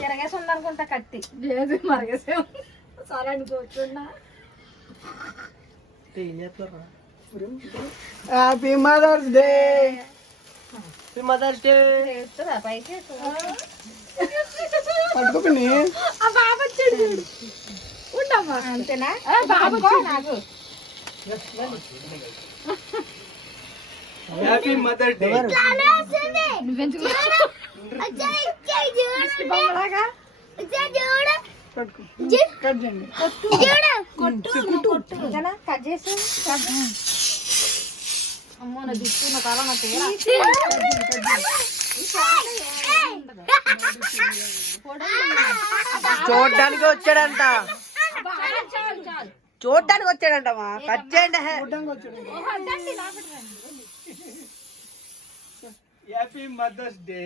తిరగేసి ఉందనుకుంటా కత్తి. లేదు మరగేసే సరే అని కూర్చున్నా. Happy mother's day. Happy mother's day. చేస్తురా పైకి పట్టుకోండి. ఆ బాబు వచ్చాడు చూడు. ఉండమ్మా అంతేనా? బాబు నాకు హ్యాపీ మదర్స్ డే. బొమ్మలాగా కట్ చేసి అమ్మో నా దిక్కు నా తల నా తీరా చూడడానికి వచ్చాడంట. చూడడానికి వచ్చాడంటమ్మా. కట్ చేయండి. Happy mother's day.